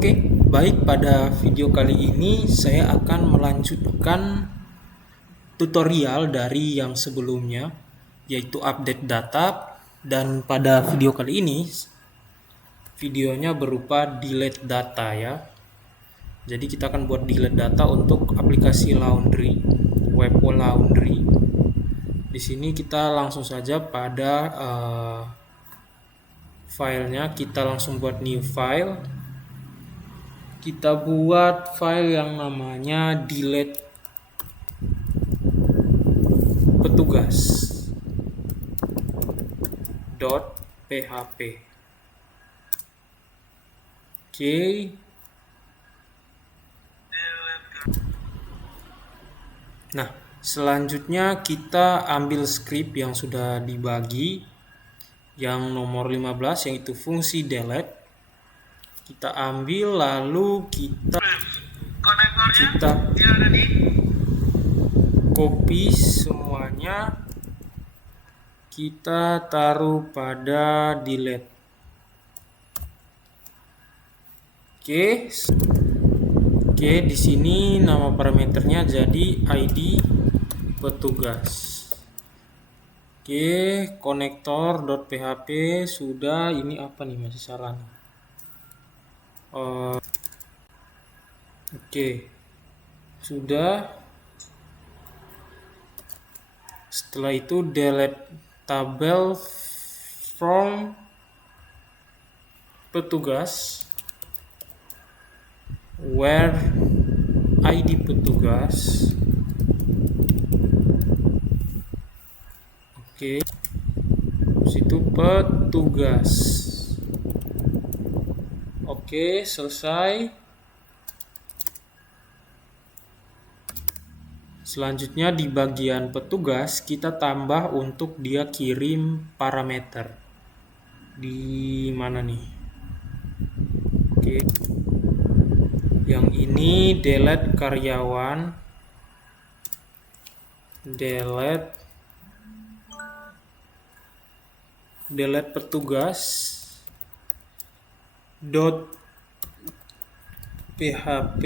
Oke, baik, pada video kali ini saya akan melanjutkan tutorial dari yang sebelumnya, yaitu update data. Dan pada video kali ini, videonya berupa delete data ya. Jadi kita akan buat delete data untuk aplikasi laundry, web laundry. Di sini kita langsung saja pada filenya, kita langsung buat new file. Kita buat file yang namanya delete petugas.php. Oke. Nah, selanjutnya kita ambil script yang sudah dibagi, yang nomor 15, yaitu fungsi delete. Kita ambil, lalu kita copy semuanya, kita taruh pada delete. Oke, di sini nama parameternya jadi ID petugas. Oke, connector.php sudah. Ini apa nih, masih salah nih. Oke, sudah. Setelah itu delete tabel from petugas where ID petugas. Oke, situ petugas. Oke, selesai. Selanjutnya di bagian petugas kita tambah untuk dia kirim parameter. Di mana nih? Oke. Yang ini delete karyawan, delete petugas .php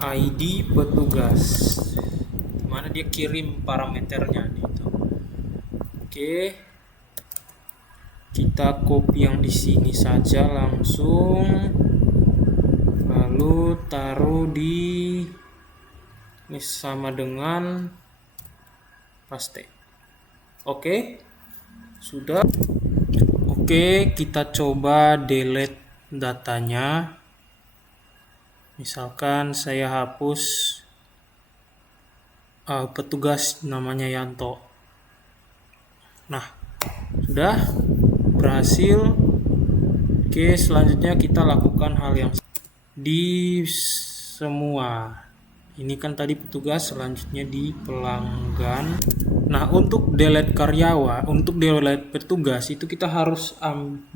ID petugas, dimana dia kirim parameternya gitu. Oke, kita copy yang di sini saja langsung, lalu taruh di ini sama dengan paste. Oke, sudah. Oke, kita coba delete datanya. Misalkan saya hapus petugas namanya Yanto. Nah, sudah berhasil. Oke, selanjutnya kita lakukan hal yang di semua. Ini kan tadi petugas, selanjutnya di pelanggan. Nah, untuk delete karyawan, untuk delete petugas itu kita harus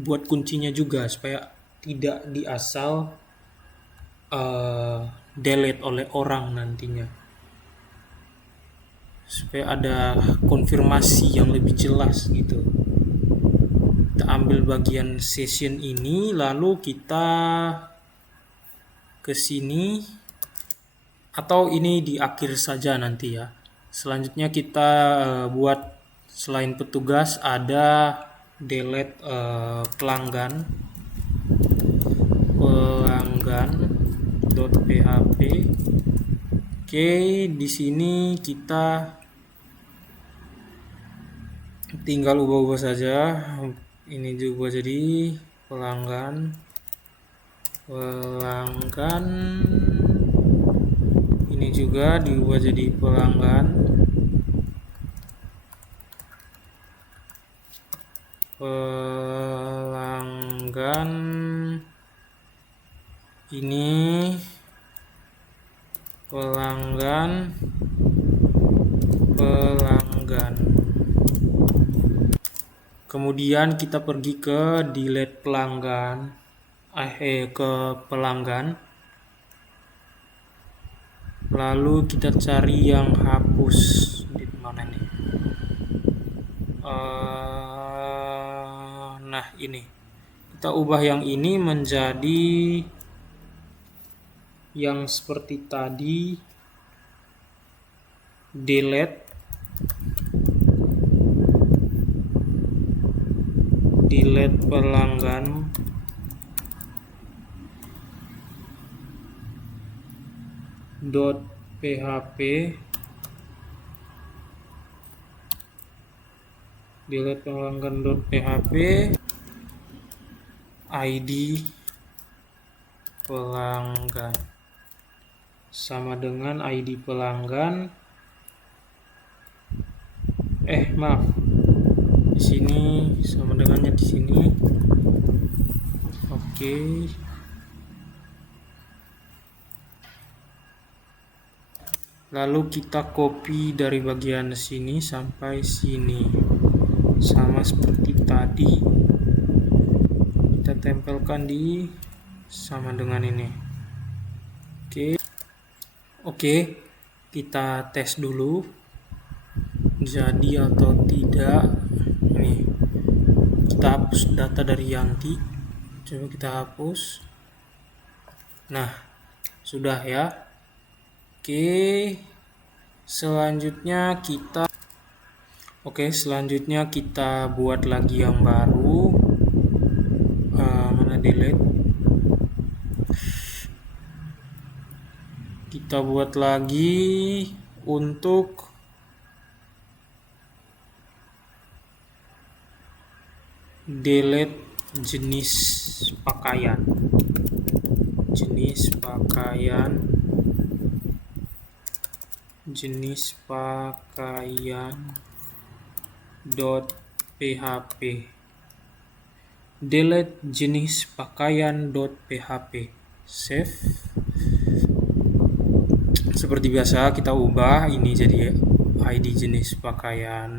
buat kuncinya juga supaya tidak diasal delete oleh orang nantinya, supaya ada konfirmasi yang lebih jelas gitu. Kita ambil bagian session ini, lalu kita ke sini, atau ini di akhir saja nanti ya. Selanjutnya kita buat selain petugas ada delete pelanggan .php. Oke, di sini kita tinggal ubah-ubah saja. Ini juga jadi pelanggan. Ini juga diubah jadi pelanggan. Ini pelanggan. Kemudian kita pergi ke delete pelanggan, ke pelanggan. Lalu kita cari yang hapus di mana nih? Nah, ini kita ubah yang ini menjadi yang seperti tadi, delete pelanggan .php, id pelanggan sama dengan id pelanggan, maaf, di sini sama dengannya di sini. Oke. Lalu kita copy dari bagian sini sampai sini. Sama seperti tadi. Kita tempelkan di sama dengan ini. Oke. Kita tes dulu. Jadi atau tidak. Nih. Kita hapus data dari Yanti. Coba kita hapus. Nah, sudah ya. Oke, selanjutnya kita buat lagi yang baru. Mana delete? Kita buat lagi untuk delete jenis pakaian. .php. Delete jenis pakaian.php. Save. Seperti biasa kita ubah ini jadi id jenis pakaian.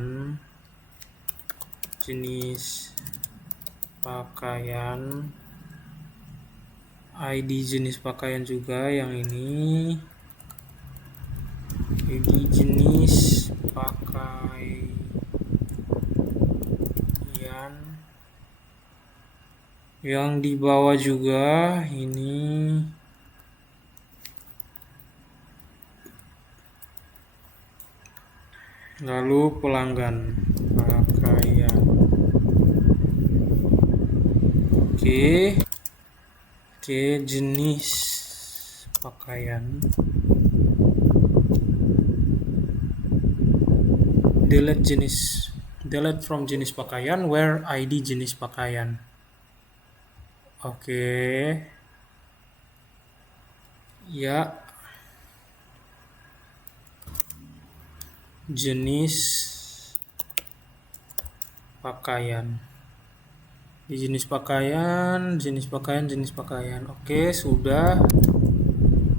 ID jenis pakaian juga yang ini. ID jenis pakaian. Yang di bawah juga ini. Lalu pelanggan pakaian. Oke, jenis pakaian. Delete from jenis pakaian where id jenis pakaian. Oke. Ya. Jenis pakaian. Di jenis pakaian. Oke, sudah.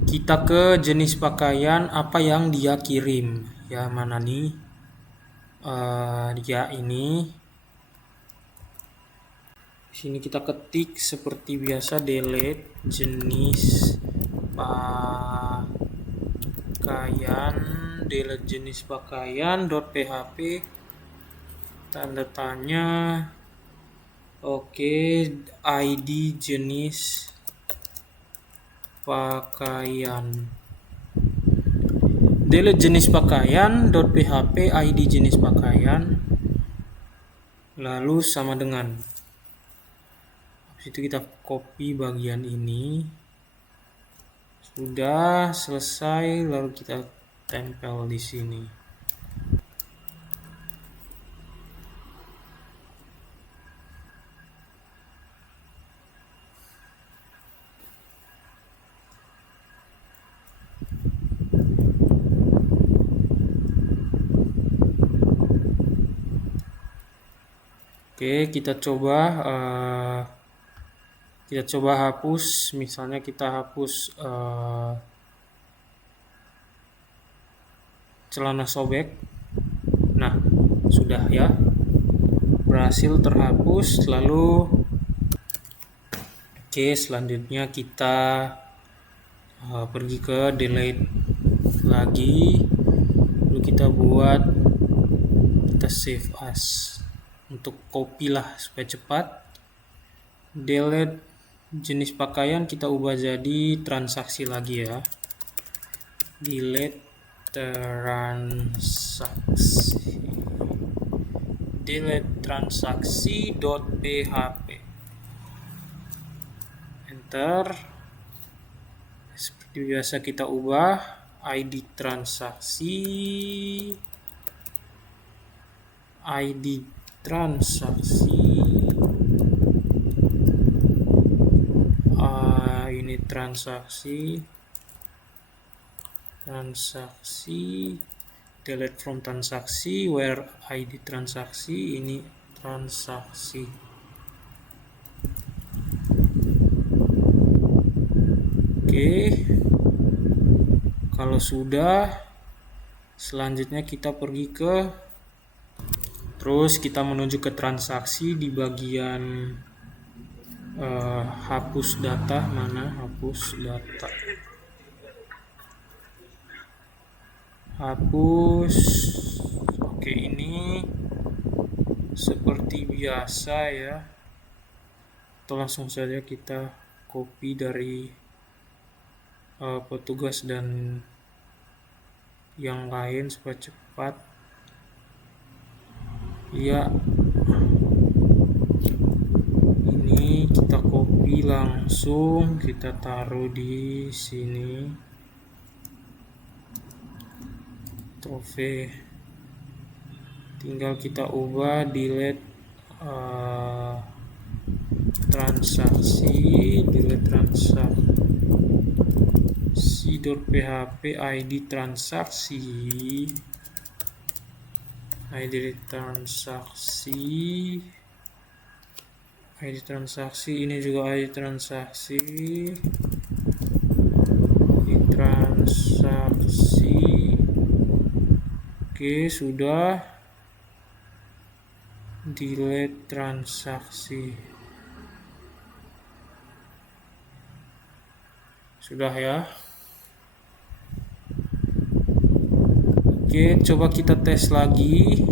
Kita ke jenis pakaian apa yang dia kirim. Ya, mana nih? Dia ini. Di sini kita ketik seperti biasa delete jenis pakaian.php tanda tanya. Oke, id jenis pakaian. Delete jenis pakaian.php id jenis pakaian. Lalu sama dengan. Habis itu kita copy bagian ini. Sudah selesai, lalu kita tempel di sini. Oke, kita coba hapus. Misalnya kita hapus celana sobek. Nah, sudah ya, berhasil terhapus. Lalu selanjutnya kita pergi ke delete lagi. Lalu kita save as. untuk copy lah supaya cepat. Delete jenis pakaian kita ubah jadi transaksi lagi ya. Delete transaksi. Delete transaksi.php. Enter. Seperti biasa kita ubah ID transaksi. ID transaksi. Ini transaksi. Delete from transaksi, where ID transaksi, ini transaksi. Oke, kalau sudah, selanjutnya kita pergi ke, terus kita menuju ke transaksi di bagian hapus data. Mana hapus data? Hapus. Oke, ini seperti biasa ya, atau langsung saja kita copy dari petugas dan yang lain supaya cepat ya. Ini kita copy langsung, kita taruh di sini. Trove, tinggal kita ubah delete transaksi, .php ID transaksi, ini juga ID transaksi, Oke, sudah. Delete transaksi. Sudah ya. Oke, coba kita tes lagi.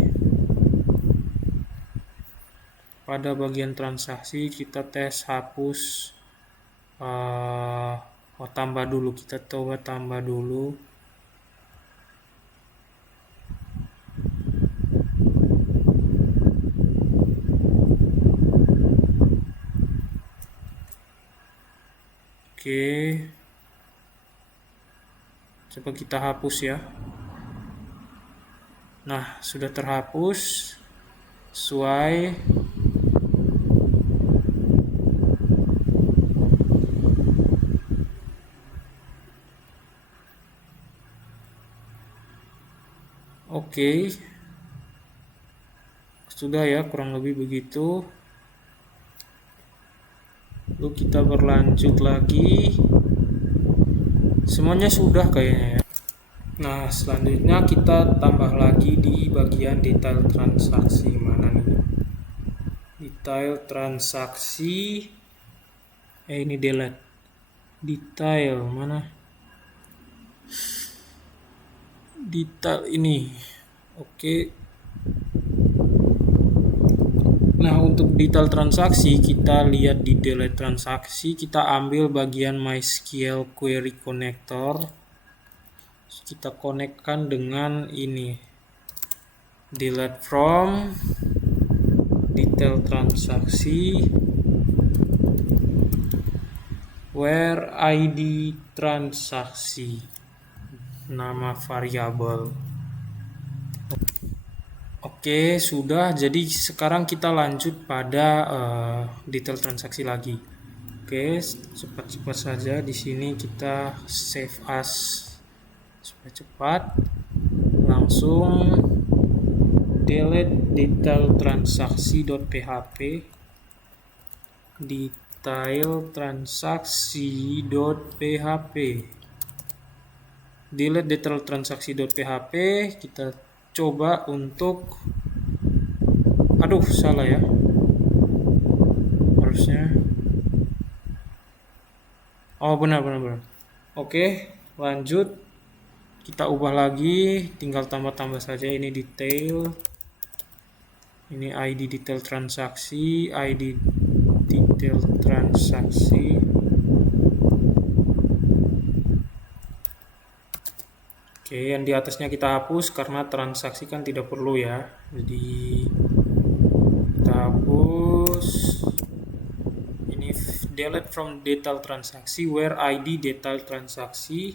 Pada bagian transaksi kita tes hapus. Tambah dulu, kita coba tambah dulu. Oke, coba kita hapus ya. Nah, sudah terhapus sesuai. Oke, sudah ya, kurang lebih begitu. Lalu kita berlanjut lagi. Semuanya sudah kayaknya ya. Nah, selanjutnya kita tambah lagi di bagian detail transaksi. Mana nih? Detail transaksi. Ini delete. Detail mana? Detail ini. Oke. Nah, untuk detail transaksi kita lihat di delete transaksi, kita ambil bagian MySQL query connector. Kita konekkan dengan ini. Delete from detail transaksi, where ID transaksi, nama variabel. Oke, sudah. Jadi sekarang kita lanjut pada detail transaksi lagi. Oke, cepat-cepat saja. Di sini kita save as supaya cepat. Langsung delete detail transaksi.php. Detail transaksi.php. Delete detail transaksi.php. Kita coba untuk, salah ya, harusnya, benar. Oke, lanjut, kita ubah lagi, tinggal tambah saja ini detail Ini ID detail transaksi, ID detail transaksi. Oke, yang di atasnya kita hapus karena transaksi kan tidak perlu ya. Jadi kita hapus. Ini delete from detail transaksi where ID detail transaksi.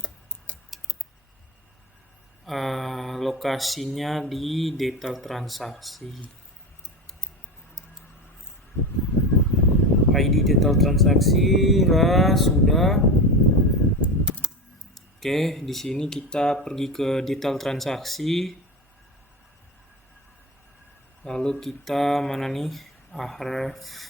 Lokasinya di detail transaksi. ID detail transaksi lah sudah. Oke, di sini kita pergi ke detail transaksi. Lalu kita mana nih? Ahref.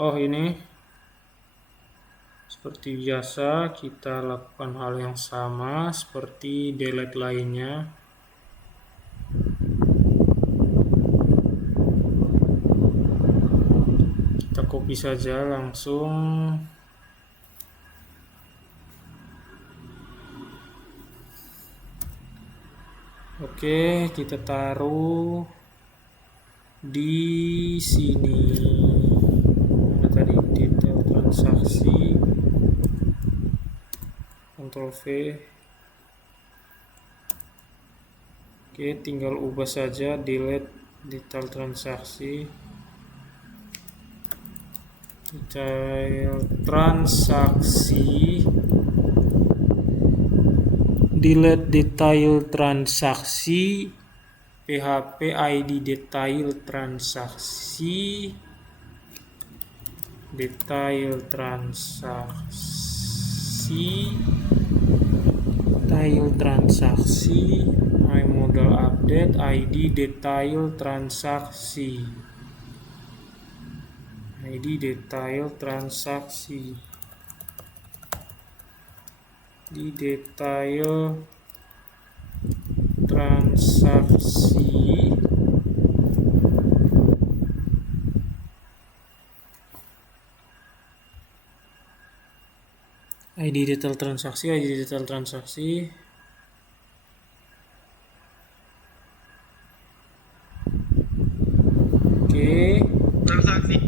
Oh, ini seperti biasa kita lakukan hal yang sama seperti delete lainnya. Kita copy saja langsung. Oke, kita taruh di sini. Mana tadi detail transaksi. Ctrl V. Oke, tinggal ubah saja delete detail transaksi. Detail transaksi. Delete detail transaksi. PHP ID detail transaksi. Detail transaksi. Detail transaksi. My modal update ID detail transaksi. ID detail transaksi. Di detail transaksi ID detail transaksi oke transaksi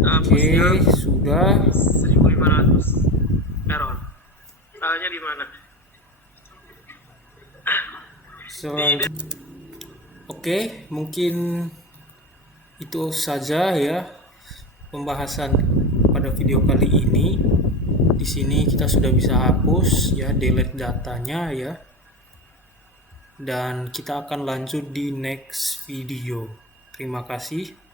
oke sudah 1500 error. Salahnya di mana? Oke, mungkin itu saja ya pembahasan pada video kali ini. Di sini kita sudah bisa hapus ya delete datanya ya. Dan kita akan lanjut di next video. Terima kasih.